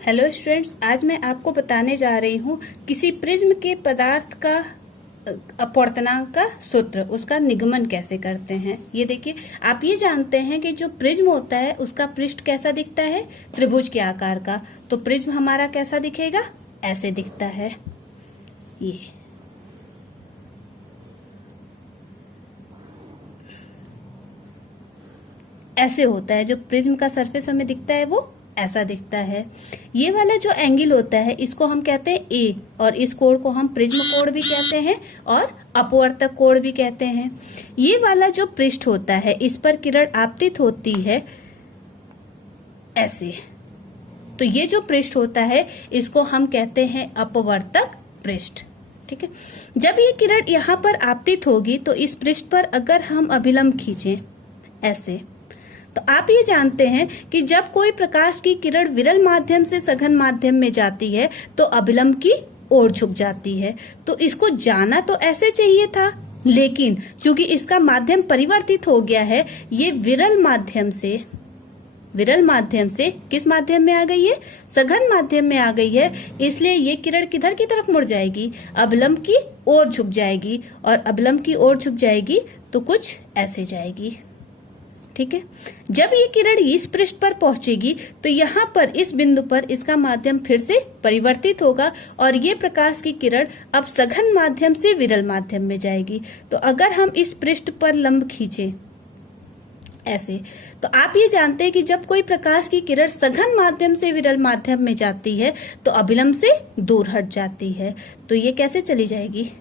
Hello students, आज मैं आपको बताने जा रही हूँ किसी प्रिज्म के पदार्थ का अपवर्तनांक का सूत्र, उसका निगमन कैसे करते हैं। ये देखिए, आप ये जानते हैं कि जो प्रिज्म होता है उसका पृष्ठ कैसा दिखता है, त्रिभुज के आकार का। तो प्रिज्म हमारा कैसा दिखेगा, ऐसे दिखता है। ये ऐसे होता है, जो प्रिज्म का सरफेस हमें दिखता है वो ऐसा दिखता है। ये वाला जो एंगल होता है इसको हम कहते हैं ए, और इस कोण को हम प्रिज्म कोण भी कहते हैं और अपवर्तक कोण भी कहते हैं। ये वाला जो पृष्ठ होता है इस पर किरण आपतित होती है ऐसे, तो ये जो पृष्ठ होता है इसको हम कहते हैं अपवर्तक पृष्ठ। ठीक है, जब ये किरण यहाँ पर आपतित होगी तो इस पृष्ठ पर अगर हम अभिलंब खींचें ऐसे, तो आप ये जानते हैं कि जब कोई प्रकाश की किरण विरल माध्यम से सघन माध्यम में जाती है तो अभिलंब की ओर झुक जाती है। तो इसको जाना तो ऐसे चाहिए था, लेकिन चूंकि इसका माध्यम परिवर्तित हो गया है, ये विरल माध्यम से किस माध्यम में आ गई है, सघन माध्यम में आ गई है। इसलिए ये किरण किधर की तरफ मुड़ जाएगी, अभिलंब की ओर झुक जाएगी, और अभिलंब की ओर झुक जाएगी तो कुछ ऐसे जाएगी। ठीक है, जब ये किरण इस पृष्ठ पर पहुंचेगी तो यहाँ पर इस बिंदु पर इसका माध्यम फिर से परिवर्तित होगा और ये प्रकाश की किरण अब सघन माध्यम से विरल माध्यम में जाएगी। तो अगर हम इस पृष्ठ पर लंब खींचे ऐसे, तो आप ये जानते हैं कि जब कोई प्रकाश की किरण सघन माध्यम से विरल माध्यम में जाती है तो अभिलंब से दूर हट जाती है। तो ये कैसे चली जाएगी,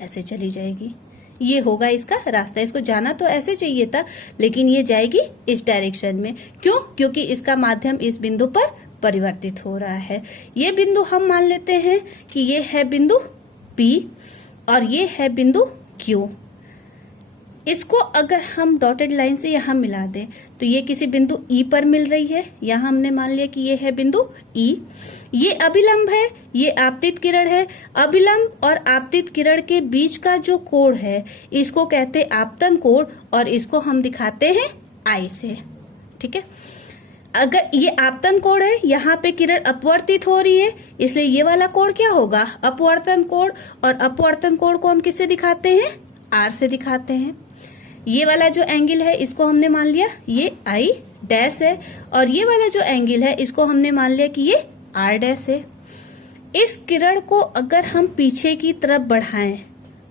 ऐसे चली जाएगी। ये होगा इसका रास्ता। इसको जाना तो ऐसे चाहिए था, लेकिन ये जाएगी इस डायरेक्शन में। क्यों? क्योंकि इसका माध्यम इस बिंदु पर परिवर्तित हो रहा है। ये बिंदु हम मान लेते हैं कि ये है बिंदु P और ये है बिंदु Q। इसको अगर हम डॉटेड लाइन से यहाँ मिला दें तो ये किसी बिंदु E पर मिल रही है। यहाँ हमने मान लिया कि ये है बिंदु E। ये अभिलंब है, ये आपतित किरण है। अभिलंब और आपतित किरण के बीच का जो कोण है इसको कहते हैं आपतन कोण, और इसको हम दिखाते हैं I से। ठीक है, अगर ये आपतन कोण है, यहाँ पे किरण अपवर्तित हो रही है, इसलिए ये वाला कोण क्या होगा, अपवर्तन कोण। और अपवर्तन कोण को हम किससे दिखाते हैं, R से दिखाते हैं। ये वाला जो एंगल है इसको हमने मान लिया ये I डैश है, और ये वाला जो एंगल है इसको हमने मान लिया कि ये R डैश है। इस किरण को अगर हम पीछे की तरफ बढ़ाएं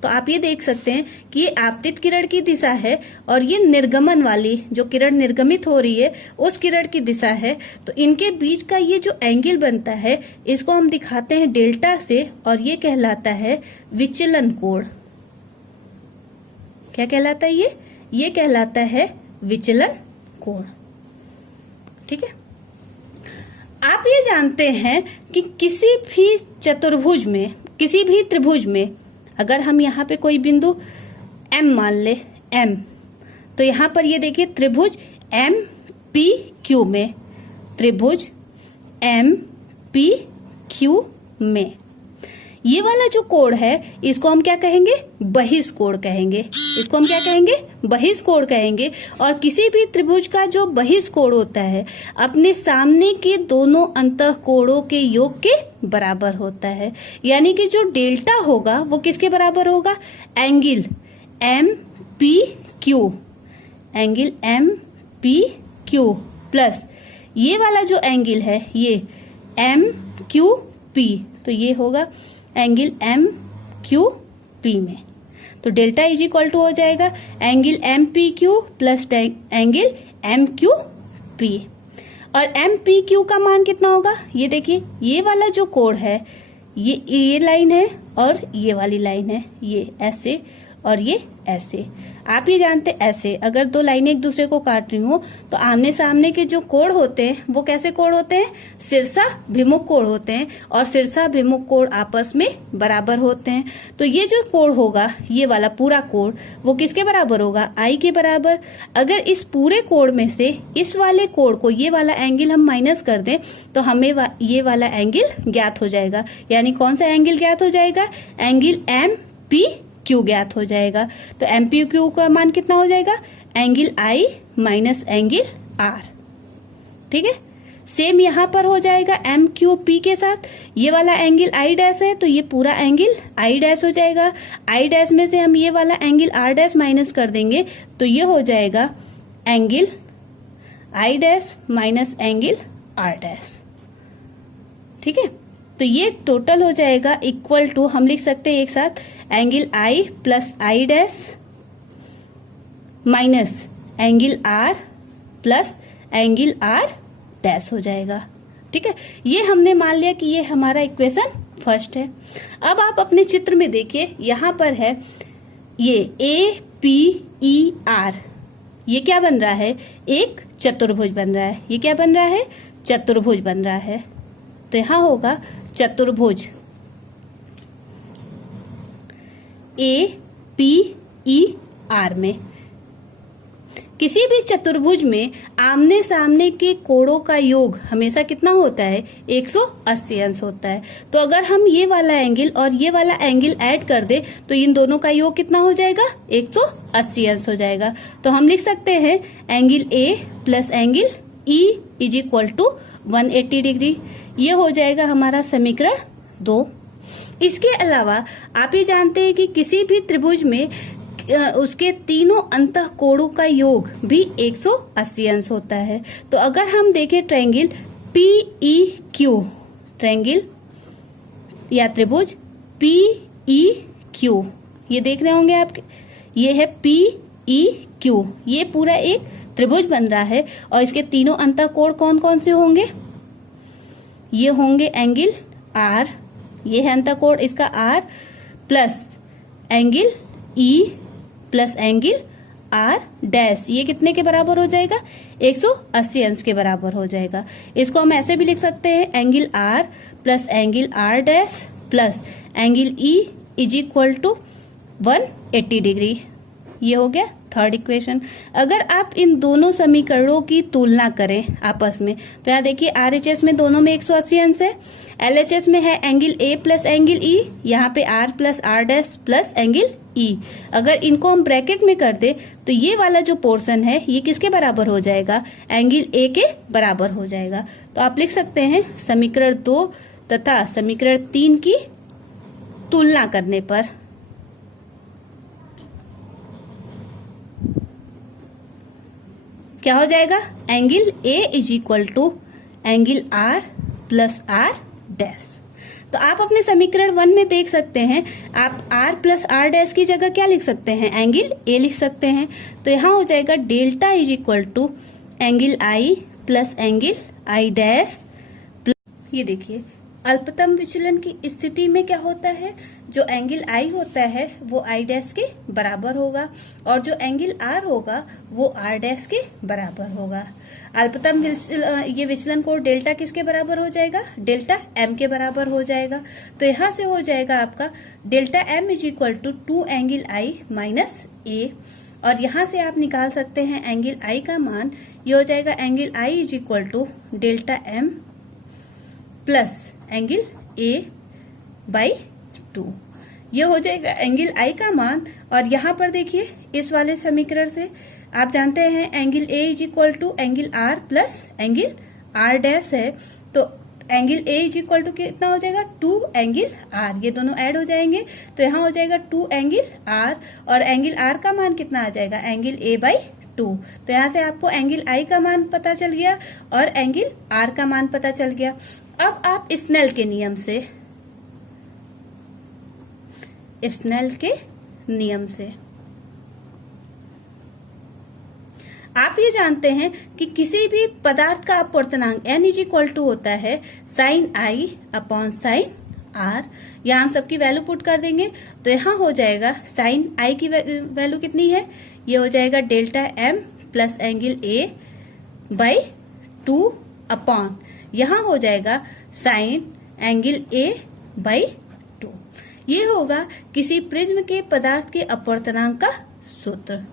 तो आप ये देख सकते हैं कि ये आपतित किरण की दिशा है और ये निर्गमन वाली जो किरण निर्गमित हो रही है उस किरण की दिशा है। तो इनके बीच का ये जो एंगल बनता है इसको हम दिखाते हैं डेल्टा से, और ये कहलाता है विचलन कोण। क्या कहलाता है ये कहलाता है विचलन कोण। ठीक है, आप ये जानते हैं कि किसी भी चतुर्भुज में, किसी भी त्रिभुज में अगर हम यहाँ पे कोई बिंदु M मान ले, M, तो यहाँ पर ये देखिए त्रिभुज MPQ में, त्रिभुज MPQ में ये वाला जो कोण है इसको हम क्या कहेंगे, बहिष्कोण कहेंगे। इसको हम क्या कहेंगे, बहिष्कोण कहेंगे। और किसी भी त्रिभुज का जो बहिष्कोण होता है अपने सामने के दोनों अंतःकोणों के योग के बराबर होता है। यानी कि जो डेल्टा होगा वो किसके बराबर होगा, angle MPQ, angle MPQ plus ये वाला जो एंगल है ये MQP, तो ये होगा एंगल MQP में। तो डेल्टा इज इक्वल टू हो जाएगा angle MPQ plus angle MQP। और MPQ का मान कितना होगा, ये देखिए, ये वाला जो कोण है ये लाइन है और ये वाली लाइन है, ये ऐसे और ये ऐसे। आप ये जानते ऐसे अगर दो लाइनें एक दूसरे को काट रही हो तो आमने सामने के जो कोण होते हैं वो कैसे कोण होते हैं, शीर्षाभिमुख कोण होते हैं, और शीर्षाभिमुख कोण आपस में बराबर होते हैं। तो ये जो कोण होगा, ये वाला पूरा कोण, वो किसके बराबर होगा, I के बराबर। अगर इस पूरे कोण में से इस वाले कोण को, ये वाला एंगल हम माइनस कर दें तो हमें ये वाला एंगल ज्ञात हो जाएगा। यानी कौन सा एंगल ज्ञात हो जाएगा, एंगल MPQ ज्ञात हो जाएगा। तो MPQ का मान कितना हो जाएगा, angle I minus angle R। ठीक है, सेम यहाँ पर हो जाएगा एम क्यू पी के साथ। ये वाला एंगल आई डैश है तो ये पूरा एंगल आई डैश हो जाएगा। आई डैश में से हम ये वाला एंगल आर डैश माइनस कर देंगे तो ये हो जाएगा angle I dash minus angle R dash. ठीक है, तो ये टोटल हो जाएगा इक्वल टू, हम लिख सकते हैं एक साथ, angle I plus I dash minus angle R plus angle R dash हो जाएगा। ठीक है, ये हमने मान लिया कि ये हमारा इक्वेशन फर्स्ट है। अब आप अपने चित्र में देखिए, यहां पर है ये ए पी ई आर, ये क्या बन रहा है, एक चतुर्भुज बन रहा है। ये क्या बन रहा है, चतुर्भुज बन रहा है। तो यहां होगा चतुर्भुज ए पी ई आर में। किसी भी चतुर्भुज में आमने सामने के कोणों का योग हमेशा कितना होता है, 180 अंश होता है। तो अगर हम ये वाला एंगल और ये वाला एंगल ऐड कर दे तो इन दोनों का योग कितना हो जाएगा, 180 अंश हो जाएगा। तो हम लिख सकते हैं angle A plus angle E is equal to 180 degree. ये हो जाएगा हमारा समीकरण 2। इसके अलावा आप ये जानते हैं कि किसी भी त्रिभुज में उसके तीनों अंतः कोणों का योग भी 180 अंश होता है। तो अगर हम देखें ट्रायंगल PEQ, ट्रायंगल या त्रिभुज PEQ, ये देख रहे होंगे आप, ये है PEQ, ये पूरा एक त्रिभुज बन रहा है और इसके तीनों अंतः कोण कौन कौन से होंगे, ये होंगे एंगल R, ये है अंतः कोण इसका R, प्लस एंगल E प्लस एंगल आर डैश, ये कितने के बराबर हो जाएगा, 180 अंश के बराबर हो जाएगा। इसको हम ऐसे भी लिख सकते हैं angle R plus angle R dash plus angle E is equal to 180 degree. ये हो गया थर्ड इक्वेशन। अगर आप इन दोनों समीकरणों की तुलना करें आपस में तो यहाँ देखिए आरएचएस में दोनों में 180 अंश है, एलएचएस में है angle A plus angle E, यहाँ पे R plus R dash plus angle E. अगर इनको हम ब्रैकेट में कर दे तो ये वाला जो पोर्शन है ये किसके बराबर हो जाएगा, एंगल ए के बराबर हो जाएगा। तो आप लिख सकते हैं समीकरण 2 तथा समीकरण 3 की तुलना करने पर क्या हो जाएगा, angle A is equal to angle R plus R dash. तो आप अपने समीकरण 1 में देख सकते हैं, आप r प्लस आर डैश की जगह क्या लिख सकते हैं, एंगल a लिख सकते हैं। तो यहाँ हो जाएगा delta is equal to angle i plus angle i dash. ये देखिए अल्पतम विचलन की स्थिति में क्या होता है, जो एंगल I होता है वो I डैश के बराबर होगा और जो एंगल R होगा वो R डैश के बराबर होगा। अल्पतम ये विचलन कोण डेल्टा किसके बराबर हो जाएगा, डेल्टा M के बराबर हो जाएगा। तो यहाँ से हो जाएगा आपका delta M is equal to 2 angle I minus A, और यहाँ से आप निकाल सकते हैं एंगल I का मान, ये हो जाएगा angle I is equal to delta M plus angle A by 2। ये हो जाएगा एंगल I का मान। और यहाँ पर देखिए इस वाले समीकरण से आप जानते हैं angle A is equal to angle R plus angle R dash है। तो angle A is equal to कितना हो जाएगा, 2 एंगल R, ये दोनों ऐड हो जाएंगे तो यहाँ हो जाएगा 2 एंगल R, और एंगल R का मान कितना आ जाएगा, एंगल A बाई 2। तो यहाँ से आपको एंगल I का मान पता चल गया और एंगल R का मान पता चल गया। अब आप स्नेल के नियम से आप ये जानते हैं कि किसी भी पदार्थ का अपवर्तनांक n इज इक्वल टू होता है sine I upon sine R। यहाँ हम सबकी वैल्यू पुट कर देंगे तो यहाँ हो जाएगा साइन I की वैल्यू कितनी है, ये हो जाएगा delta M plus angle A by 2 upon, यहाँ हो जाएगा साइन एंगल A बाई 2। ये होगा किसी प्रिज्म के पदार्थ के अपवर्तनांक का सूत्र।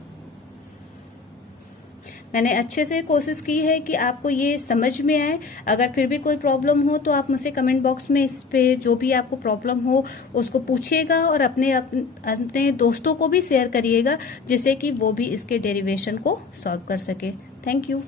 मैंने अच्छे से कोशिश की है कि आपको ये समझ में आए। अगर फिर भी कोई प्रॉब्लम हो तो आप मुझसे कमेंट बॉक्स में इस पे जो भी आपको प्रॉब्लम हो उसको पूछिएगा और अपने दोस्तों को भी शेयर करिएगा जिससे कि वो भी इसके डेरिवेशन को सॉल्व कर सके। Thank you.